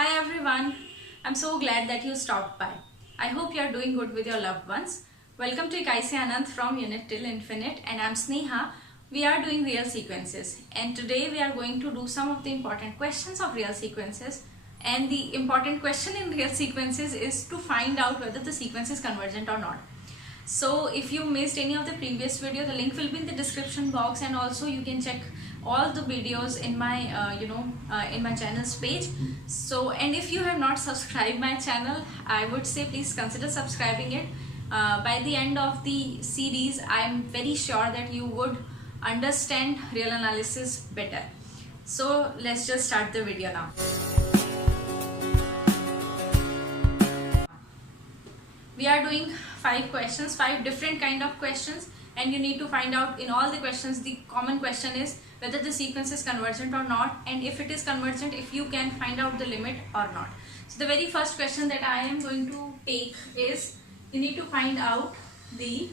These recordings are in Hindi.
Hi everyone, I'm so glad that you stopped by. I hope you are doing good with your loved ones. Welcome to Ikai se Anand from Unit Till Infinite and I'm Sneha. We are doing real sequences and today we are going to do some of the important questions of real sequences, and the important question in real sequences is to find out whether the sequence is convergent or not. So if you missed any of the previous video, the link will be in the description box, and also you can check all the videos in my in my channel's page. So, and if you have not subscribed my channel, I would say please consider subscribing it. By the end of the series, I am very sure that you would understand real analysis better. So let's just start the video now. We are doing 5 questions, 5 different kind of questions, and you need to find out in all the questions the common question is whether the sequence is convergent or not, and if it is convergent, if you can find out the limit or not. So the very first question that I am going to take is you need to find out the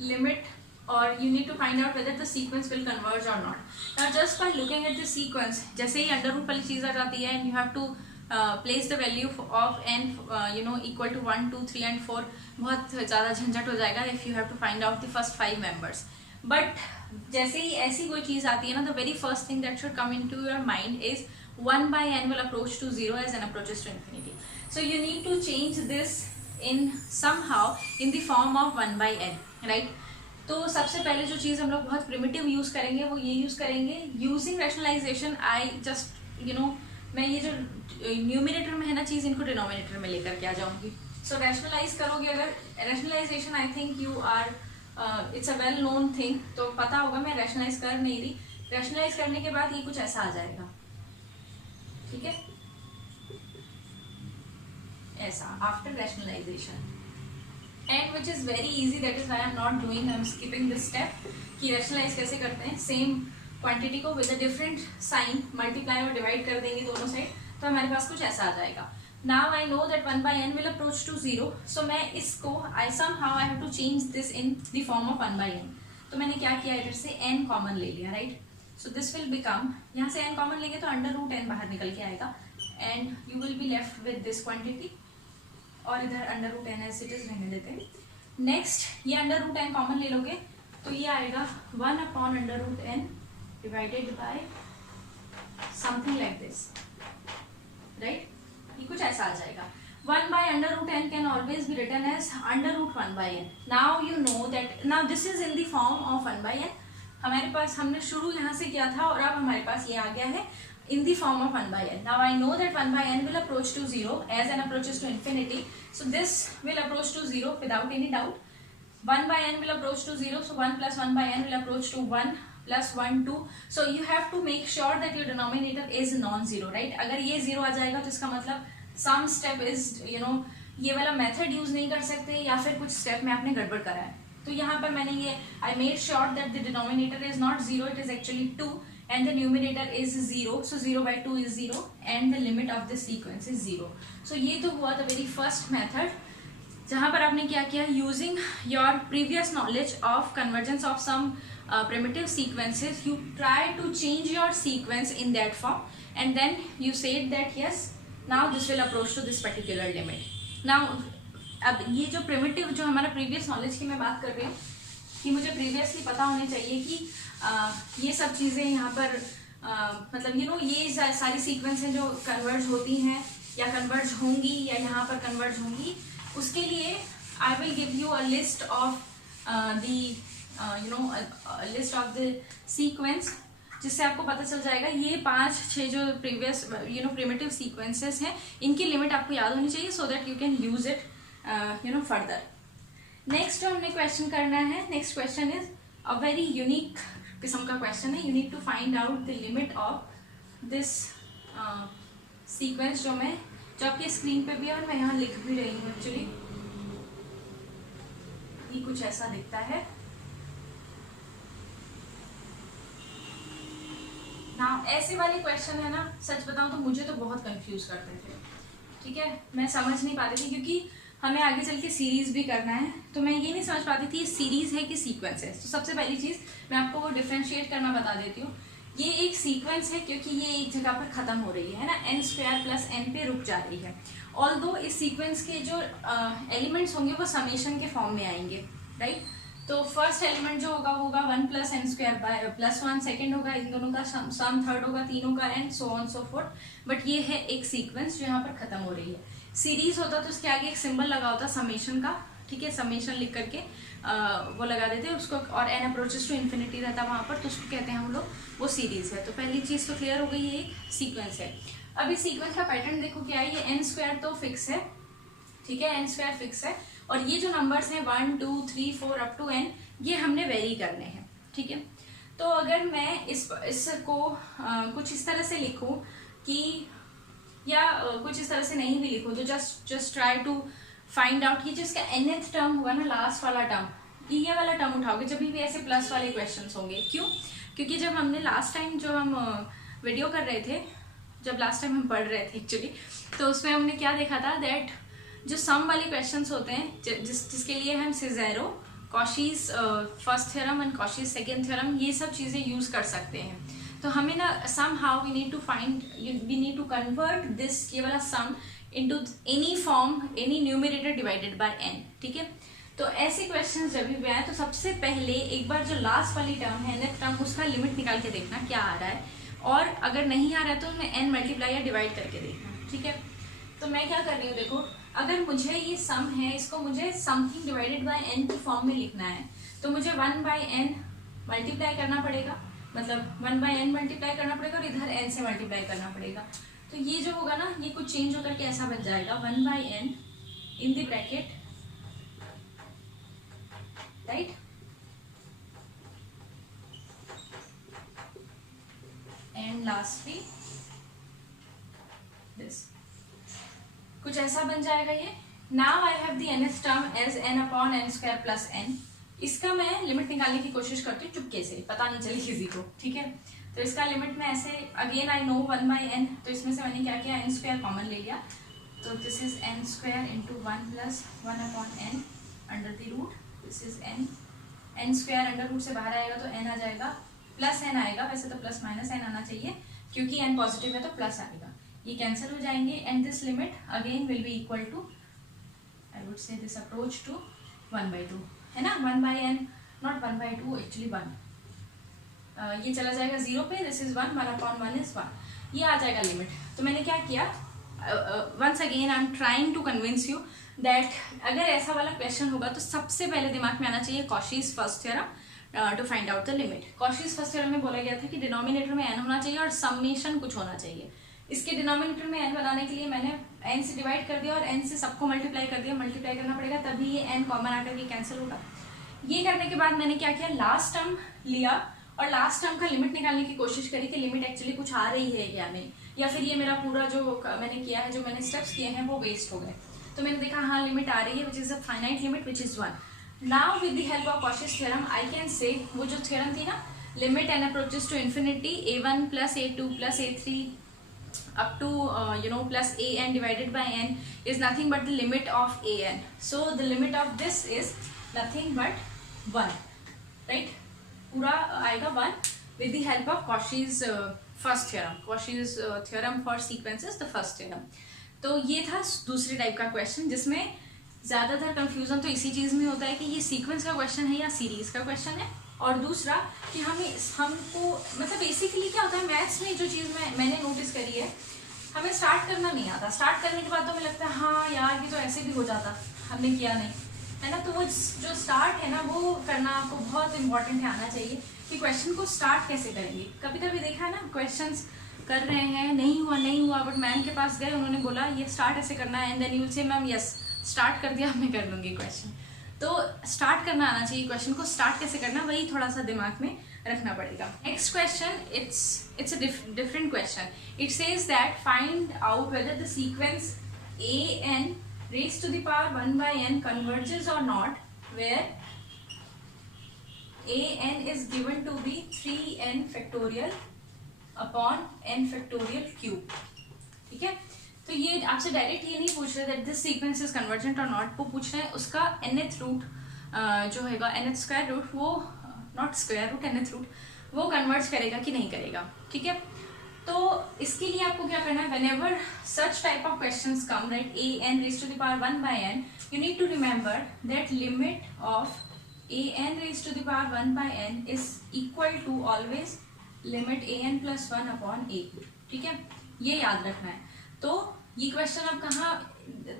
limit, or you need to find out whether the sequence will converge or not. Now just by looking at the sequence, जैसे ही अंडर रूट वाली चीज आ जाती है and you have to place the value of n equal to 1, 2, 3 and 4, बहुत ज़्यादा झंझट हो जाएगा if you have to find out the first 5 members. But जैसे ही ऐसी कोई चीज़ आती है ना, the very first thing that should come into your mind is 1 by n will approach to 0 as n approaches to infinity. So you need to change this in somehow in the form of 1 by n, right? तो सबसे पहले जो चीज़ हम लोग बहुत प्रिमिटिव यूज़ करेंगे वो ये यूज़ करेंगे यूजिंग रैशनलाइजेशन. आई जस्ट मैं ये जो न्यूमिनेटर में है ना चीज़, इनको डिनोमिनेटर में लेकर के आ जाऊंगी. सो रैशनलाइज करोगे अगर rationalisation, I think you are it's a well known thing, तो पता होगा मैं रैशनलाइज कर नहीं रही. रैशनलाइज करने के बाद ये कुछ ऐसा आ जाएगा, ठीक है, ऐसा after rationalisation, and which is very easy. That is why I am not doing, I am skipping this step कि रैशनलाइज कैसे करते हैं. सेम क्वांटिटी को with a different sign multiply और डिवाइड कर देंगे दोनों साइड, तो हमारे पास कुछ ऐसा आ जाएगा. Now I know that 1 by n will approach to 0. So मैं इसको I somehow I have to change this in the form of 1 by n. तो मैंने क्या किया, इधर से n कॉमन ले लिया, right. So this will become, यहाँ से n कॉमन लेंगे तो अंडर रूट n बाहर निकल के आएगा and you will be left with this quantity, और इधर under root n as it is रहने देते हैं. नेक्स्ट ये अंडर रूट n कॉमन ले लोगे तो ये आएगा 1 upon under root n divided by something like this, right? ये कुछ ऐसा आ जाएगा. 1 by under root n can always be written as under root 1 by n. Now you know that now this is in the form of 1 by n. हमारे पास हमने शुरू यहाँ से किया था और अब हमारे पास ये आ गया है in the form of 1 by n. Now I know that 1 by n will approach to 0 as n approaches to infinity. So this will approach to 0 without any doubt. 1 by n will approach to 0. So 1 plus 1 by n will approach to 1 plus 1 2. So you have to make sure that your denominator is non-zero, right? अगर ये 0 आ जाएगा तो इसका मतलब some step is ये वाला मेथड यूज नहीं कर सकते, या फिर कुछ स्टेप में आपने गड़बड़ करा है. तो यहाँ पर मैंने ये I made sure that the denominator is not 0, it is actually 2 and the numerator is 0. So 0 by 2 is 0 and the limit of the sequence is 0. So ये तो हुआ the very first method जहाँ पर आपने क्या किया, using your previous knowledge of convergence of some primitive sequences, you try to change your sequence in that form and then you said that yes, now this will approach to this particular limit. Now अब ये जो primitive, जो हमारा previous knowledge की मैं बात कर रही हूँ कि मुझे previously पता होने चाहिए कि ये सब चीज़ें यहाँ पर मतलब ये सारी sequence हैं जो converge होती हैं या converge होंगी या यहाँ पर converge होंगी. उसके लिए I will give you a list of a list of the sequence, जिससे आपको पता चल जाएगा ये 5-6 जो previous primitive sequences हैं, इनकी लिमिट आपको याद होनी चाहिए so that you can use it further. Next जो हमने क्वेश्चन करना है, next question is a very unique किस्म का क्वेश्चन है. You need to find out the limit of this sequence जो आपकी स्क्रीन पे भी है और मैं यहाँ लिख भी रही हूँ. एक्चुअली ये कुछ ऐसा दिखता है. ना ऐसे वाले क्वेश्चन है ना, सच बताऊं तो मुझे तो बहुत कंफ्यूज करते थे, ठीक है. मैं समझ नहीं पाती थी क्योंकि हमें आगे चल के सीरीज भी करना है, तो मैं ये नहीं समझ पाती थी ये सीरीज है कि सीक्वेंस है. तो सबसे पहली चीज मैं आपको वो डिफरेंशिएट करना बता देती हूँ ये एक सीक्वेंस है क्योंकि ये एक जगह पर खत्म हो रही है ना, n स्क्वायर प्लस n पे रुक जा रही है। ऑल्दो इस सीक्वेंस के जो एलिमेंट्स होंगे वो समेशन के फॉर्म में आएंगे, राइट। तो फर्स्ट एलिमेंट जो होगा वो होगा 1 plus n square by plus 1, second होगा इन दोनों का सम, थर्ड होगा तीनों का and so on so fourth. But ये है एक सीक्वेंस जो यहाँ पर खत्म हो रही है। सीरीज होता तो उसके आगे एक सिंबल लगा होता समेशन का, ठीक है, समेशन लिख करके वो लगा देते हैं उसको, और n अप्रोचेस टू इन्फिनिटी रहता है वहां पर, तो उसको कहते हैं हम लोग वो सीरीज है। तो पहली चीज तो क्लियर हो गई, ये एक सीक्वेंस है। अब इस सीक्वेंस का पैटर्न देखो क्या है, ये n स्क्वायर तो फिक्स है, ठीक है, n स्क्वायर फिक्स है, और ये जो नंबर्स हैं 1 2 3 4 अप टू n, ये हमने वेरी करने हैं, ठीक है। तो अगर मैं इसको कुछ इस तरह से लिखूं कि, या कुछ इस तरह से नहीं भी लिखूं, तो just try to find out कि जिसका nth टर्म होगा ना, लास्ट वाला टर्म, ये वाला टर्म उठाओगे जब भी ऐसे प्लस वाले क्वेश्चंस होंगे। क्यों? क्योंकि जब हमने लास्ट टाइम जो हम वीडियो कर रहे थे, जब लास्ट टाइम हम पढ़ रहे थे एक्चुअली, तो उसमें हमने क्या देखा था, दैट जो सम वाले क्वेश्चंस होते हैं जिसके लिए हम Cesaro, Cauchy's first theorem and Cauchy's second theorem, ये सब चीज़ें यूज कर सकते हैं। तो हमें ना somehow we need to convert this, ये वाला sum into any form, any numerator divided by n, ठीक है। तो ऐसे क्वेश्चंस जब भी आए तो सबसे पहले एक बार जो लास्ट वाली टर्म है, nth टर्म, उसका लिमिट निकाल के देखना क्या आ रहा है, और अगर नहीं आ रहा है तो उनमें n मल्टीप्लाई या डिवाइड करके देखना, ठीक है। तो मैं क्या कर रही हूँ, देखो, अगर मुझे ये सम है, इसको मुझे समथिंग डिवाइडेड बाय n की फॉर्म में लिखना है, तो मुझे 1 बाय n मल्टीप्लाई करना पड़ेगा, मतलब 1 बाय n मल्टीप्लाई करना पड़ेगा, और इधर n से मल्टीप्लाई करना पड़ेगा। तो ये जो होगा ना, ये कुछ चेंज होकर के ऐसा बन जाएगा 1 by n in the bracket, right, and lastly this, कुछ ऐसा बन जाएगा ये। Now I have the nth term as n upon n square plus n। इसका मैं लिमिट निकालने की कोशिश करती हूँ चुपके से, पता नहीं चले किसी को, ठीक है। तो इसका लिमिट में ऐसे, again I know 1 by n, तो इसमें से मैंने क्या किया, n स्क्वायर कॉमन ले लिया, तो this is n square into 1 plus 1 upon n under the root, this is n square under root से बाहर आएगा तो n आ जाएगा, प्लस n आएगा, वैसे तो प्लस माइनस n आना चाहिए, क्योंकि n पॉजिटिव है तो प्लस आएगा, ये कैंसिल हो जाएंगे, and this limit again will be equal to, I would say this approach to 1/2, है ना, 1 बाई n, नॉट 1/2, एक्चुअली 1, ये चला जाएगा 0 पे, दिस इज 1 अपॉन 1 इज 1, ये आ जाएगा लिमिट। तो मैंने क्या किया, once again I am trying to convince you that अगर ऐसा वाला क्वेश्चन होगा तो सबसे पहले दिमाग में आना चाहिए Cauchy's first theorem to find out the limit. Cauchy's first theorem में बोला गया था कि डिनोमिनेटर में n होना चाहिए और समेशन कुछ होना चाहिए। इसके डिनोमिनेटर में n बनाने के लिए मैंने n से डिवाइड कर दिया और n से सबको मल्टीप्लाई कर दिया, मल्टीप्लाई करना पड़ेगा तभी ये n कॉमन आकर के कैंसिल होगा। ये करने के बाद मैंने क्या किया, लास्ट टर्म लिया और लास्ट टर्म का लिमिट निकालने की कोशिश करी कि लिमिट एक्चुअली कुछ आ रही है या नहीं, या फिर ये मेरा पूरा जो मैंने किया है, जो मैंने स्टेप्स किए हैं वो वेस्ट हो गए। तो मैंने देखा हाँ लिमिट आ रही है, which is a finite limit which is 1। Now with the help of Cauchy's theorem I can say, वो जो थ्योरम थी ना, limit n approaches to infinity a1 plus a2 plus a3 up to plus an divided by n is nothing but the limit of an. So the limit of this is nothing but 1, right? पूरा आएगा 1 with the help of Cauchy's first theorem. Cauchy's theorem for sequences, the first theorem. तो ये था दूसरे टाइप का क्वेश्चन जिसमें ज्यादातर कंफ्यूजन तो इसी चीज में होता है कि ये सीक्वेंस का क्वेश्चन है या सीरीज का क्वेश्चन है, और दूसरा कि हमको मतलब बेसिकली क्या होता है मैथ्स में, जो चीज़ मैंने नोटिस करी है, हमें स्टार्ट करना नहीं आता। स्टार्ट करने के बाद तो हमें लगता है हाँ यार ये तो ऐसे भी हो जाता, हमने किया नहीं, है ना। तो वो जो स्टार्ट है ना, वो करना आपको बहुत इंपॉर्टेंट है, आना चाहिए कि क्वेश्चन को स्टार्ट कैसे करेंगे। कभी कभी देखा है ना, क्वेश्चंस कर रहे हैं, नहीं हुआ, बट मैम के पास गए, उन्होंने बोला ये स्टार्ट ऐसे करना है, and then you will say ma'am yes start कर दिया, मैं कर लूँगी क्वेश्चन। तो स्टार्ट करना आना चाहिए, क्वेश्चन को स्टार्ट कैसे करना वही थोड़ा सा दिमाग में रखना पड़ेगा। Next question, it's a different question. It says that find out whether the sequence an raised to the power 1 by n converges or not, where an is given to be 3n factorial upon n factorial cube, ठीक है। तो ये आपसे डायरेक्ट ये नहीं पूछ रहे that this sequence is convergent और नॉट, वो पूछ रहे हैं उसका nth रूट जो हैगा, nth स्क्वायर रूट, वो not square root, nth root वो कन्वर्ट करेगा कि नहीं करेगा, ठीक है। तो इसके लिए आपको क्या करना है, whenever such type of questions come, right, a n raised to the power 1 by n, you need to remember that limit of a n raised to the power 1 by n is equal to always limit a n plus 1 upon a, ठीक है, ये याद रखना है। तो ये क्वेश्चन अब कहाँ,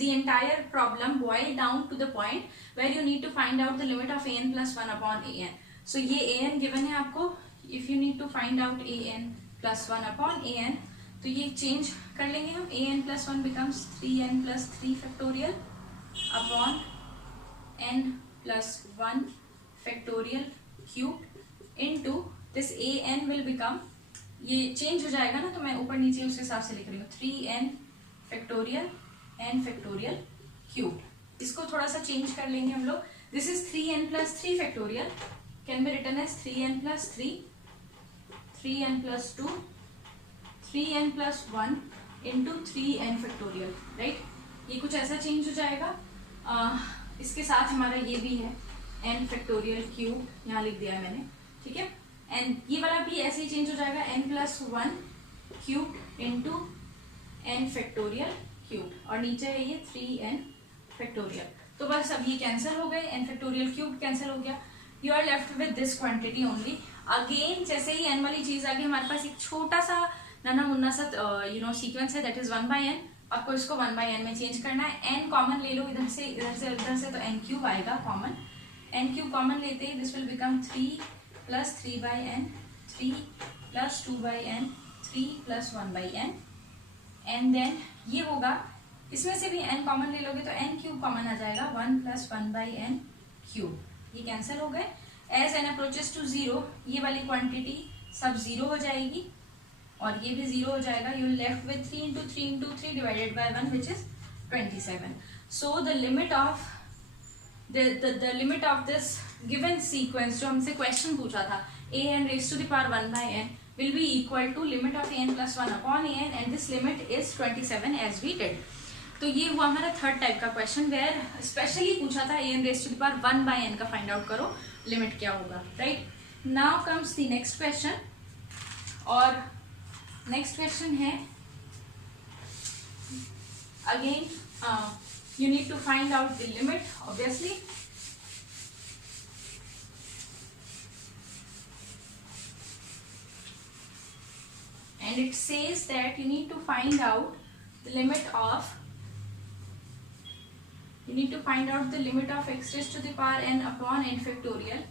the entire problem boil down to the point where you need to find out the limit of a n plus 1 upon a n. So ये a n given है आपको, if you need to find out a n plus 1 upon a n, तो ये चेंज कर लेंगे हम, a n plus 1 becomes 3n plus 3 factorial upon n plus 1 factorial cube into this a n will become, ये चेंज हो जाएगा ना, तो मैं ऊपर नीचे उस हिसाब से लिख रही हूँ, 3n factorial n factorial cube। इसको थोड़ा सा चेंज कर लेंगे हम लोग। This is 3n plus 3 factorial can be written as 3n plus 3, 3n plus 2, 3n plus 1 into 3n factorial, right? ये कुछ ऐसा चेंज हो जाएगा। इसके साथ हमारा ये भी है n factorial cube, यहाँ लिख दिया मैंने, ठीक है। एंड ये वाला भी ऐसे ही चेंज हो जाएगा, n plus 1 cube into n factorial cube, और नीचे है ये 3n factorial। तो बस अब ये कैंसिल हो गए, n factorial cube कैंसिल हो गया, you are left with this quantity only. Again जैसे ही n वाली चीज आ गई, हमारे पास एक छोटा सा नन्हा मुन्ना सा सीक्वेंस है, दैट इज 1 by n। आपको इसको 1 by n में चेंज करना है। n कॉमन ले लो, इधर से उधर से, तो n क्यूब आएगा कॉमन। n क्यूब कॉमन लेते ही this will become 3 plus 3 by n, 3 plus 2 by n, 3 plus 1 by n, and then ये होगा, इसमें से भी n कॉमन ले लोगे तो n क्यूब कॉमन आ जाएगा, 1 plus 1 by n क्यूब, ये कैंसिल हो गए। एज n अप्रोचेस टू 0, ये वाली क्वांटिटी सब 0 हो जाएगी और ये भी 0 हो जाएगा। You left with 3 into 3 into 3 divided by 1 which is 27. So the limit of the limit of this given sequence, जो हमसे क्वेश्चन पूछा था, a n raised to the power 1 by n will be equal to limit of a n plus 1 upon a n, and this limit is 27 as we did. तो ये हुआ हमारा थर्ड टाइप का क्वेश्चन, वेयर स्पेशली पूछा था a n raised to the power 1 by n का फाइंड आउट करो, लिमिट क्या होगा, right. Now comes the next question, और नेक्स्ट क्वेश्चन है again you need to find out the limit, obviously. And it says that you need to find out the limit of x raised to the power n upon n factorial,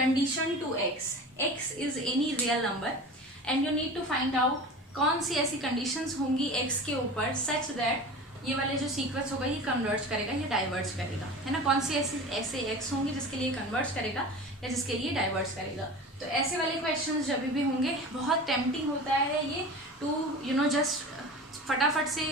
condition to x is any real number, and you need to find out कौन सी ऐसी कंडीशंस होंगी x के ऊपर सच दैट ये वाले जो सीक्वेंस होगा ये कन्वर्ट करेगा, ये डाइवर्ट करेगा, है ना। कौन सी ऐसे x होंगे जिसके लिए कन्वर्ट करेगा या जिसके लिए डाइवर्ट करेगा। तो ऐसे वाले क्वेश्चंस जब भी होंगे, बहुत टेम्पटिंग होता है ये टू जस्ट फटाफट से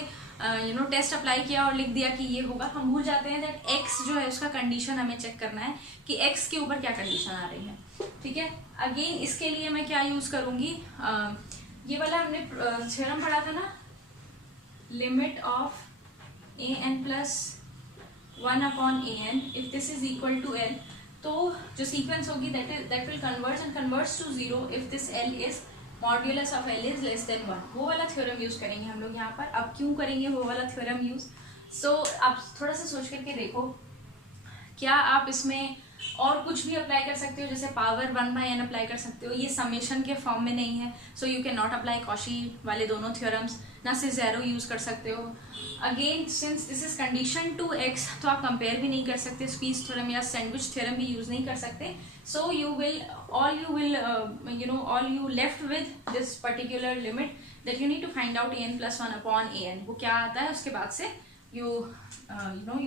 टेस्ट अप्लाई किया और लिख दिया कि ये होगा। हम भूल जाते हैं दैट x जो है उसका कंडीशन हमें चेक करना है कि x के ऊपर क्या कंडीशन आ रही है, ठीक है। अगेन इसके लिए मैं क्या यूज करूंगी, ये वाला हमने थ्योरम पढ़ा था ना, limit of a n plus 1 upon a n if this is equal to l, तो जो सीक्वेंस होगी that will converge and converts to 0 if this l is modulus of l is less than 1, वो वाला थ्योरम यूज करेंगे हम लोग यहाँ पर। अब क्यों करेंगे वो वाला थ्योरम यूज, सो आप थोड़ा सा सोच करके देखो, क्या आप इसमें और कुछ भी अप्लाई कर सकते हो, जैसे पावर 1 by n अप्लाई कर सकते हो, ये समेशन के फॉर्म में नहीं है, so you can not apply Cauchy वाले दोनों थ्योरम्स, ना सिर्फ ज़ेरो यूज कर सकते हो। Again since this is condition to x, तो आप कंपेयर भी नहीं कर सकते, स्क्वीज थ्योरम या सैंडविच थ्योरम भी यूज नहीं कर सकते। सो all you left with this particular limit that you need to find out a n plus 1 upon a n, वो क्या आता है उसके बाद से you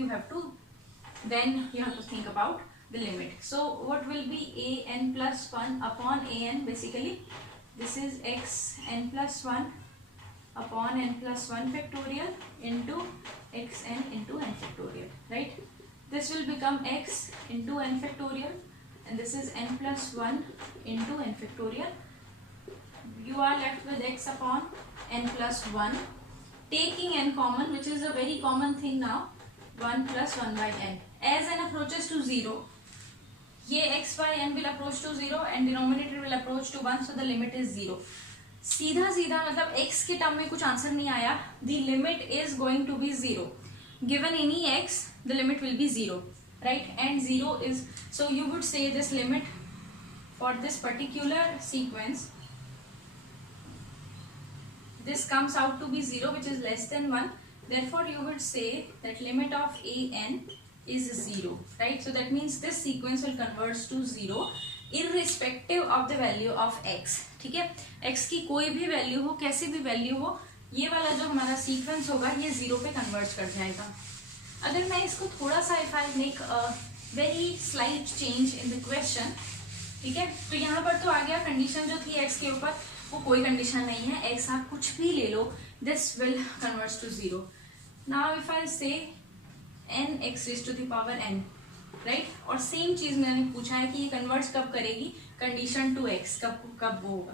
have to think about the limit. So what will be a n plus 1 upon a n, basically this is x n plus 1 upon n plus 1 factorial into x n into n factorial, right? This will become x into n factorial, and this is n plus 1 into n factorial. You are left with x upon n plus 1, taking n common, which is a very common thing now, 1 plus 1 by n. As n approaches to 0, ये x by n will approach to 0 and denominator will approach to 1, so the limit is 0. सीधा सीधा मतलब x के टर्म में कुछ आंसर नहीं आया. The limit is going to be 0. Given any x, the limit will be 0, right? And 0 is, so you would say this limit for this particular sequence, this comes out to be 0, which is less than 1. Therefore you would say that limit of an is 0, right? So that means this sequence will converge to 0 irrespective of the value of x. ठीक है, x की कोई भी वैल्यू हो, कैसी भी वैल्यू हो, ये वाला जो हमारा सीक्वेंस होगा ये 0 पे कन्वर्ज कर जाएगा. अगर मैं इसको थोड़ा सा, if I make a very slight change in the question, ठीक है, तो यहाँ पर तो आ गया कंडीशन जो थी x के ऊपर, वो कोई कंडीशन नहीं है, x आप कुछ भी ले लो, this will converge to 0. Now if I say n x raise to the power n, right, और सेम चीज मैंने पूछा है कि ये कन्वर्ज कब करेगी, कंडीशन टू x कब वो होगा.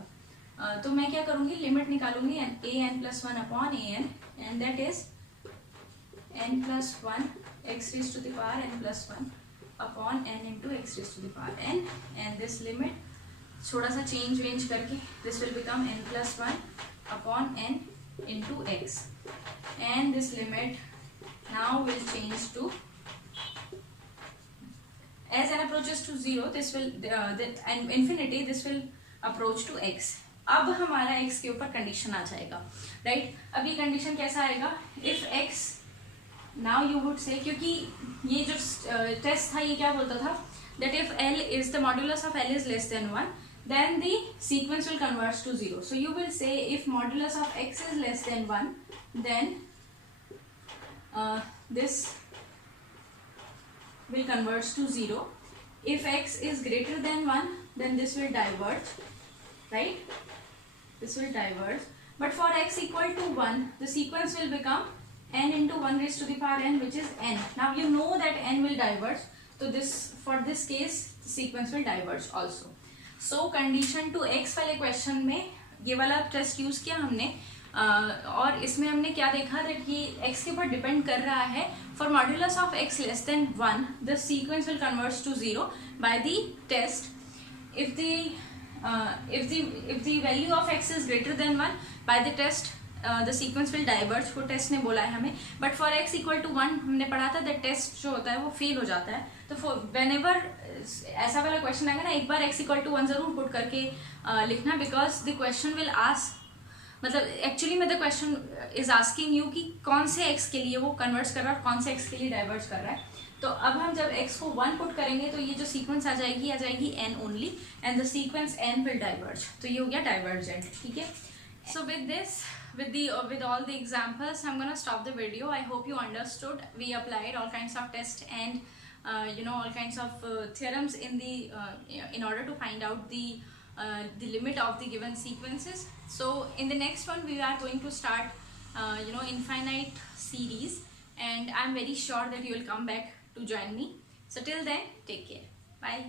तो मैं क्या करूंगी, लिमिट निकालूंगी an plus 1 upon an, and that is n plus 1 x raise to the power n plus 1 upon n into x raise to the power n, and this limit थोड़ा सा चेंज वेंज करके this will become n plus 1 upon n into x, and this limit now will change to, as n approaches to 0, this will and infinity, this will approach to x. अब हमारा x के ऊपर कंडीशन आ जाएगा, राइट. अब ये कंडीशन कैसा आएगा, if x, now you would say, क्योंकि ये जो टेस्ट था ये क्या बोलता था, that if l is the modulus of l is less than 1, then the sequence will converge to 0. So you will say if modulus of x is less than 1, then this will converge to 0. If x is greater than 1, then this will diverge, right? This will diverge. But for x equal to 1, the sequence will become n into 1 raised to the power n, which is n. Now you know that n will diverge. So this, for this case, the sequence will diverge also. So condition to x वाले question में ये वाला टेस्ट यूज किया हमने, और इसमें हमने क्या देखा, दैट कि x के ऊपर डिपेंड कर रहा है. For modulus of x less than 1, the sequence will converge to 0 by the test. If the value of x is greater than 1, by the test the sequence will diverge. वो टेस्ट ने बोला है हमें. But for x equal to 1 हमने पढ़ा था दैट टेस्ट जो होता है वो फेल हो जाता है. तो व्हेनेवर ऐसा वाला क्वेश्चन आएगा ना, एक बार x इक्वल टू 1 जरूर पुट करके लिखना, because the question will ask, मतलब एक्चुअली में the question is asking you कि कौन से x के लिए वो कन्वर्ट कर रहा है और कौन से x के लिए डाइवर्ज कर रहा है. तो अब हम जब x को 1 पुट करेंगे तो ये जो सीक्वेंस आ जाएगी n only, and the sequence n will diverge. तो ये हो गया डाइवर्जेंट, ठीक है. So with this, with all the examples, I'm gonna stop the video. I hope you understood. We applied all kinds of tests and all kinds of theorems in order to find out the limit of the given sequences. So in the next one we are going to start infinite series, and I'm very sure that you will come back to join me. So till then, take care. Bye.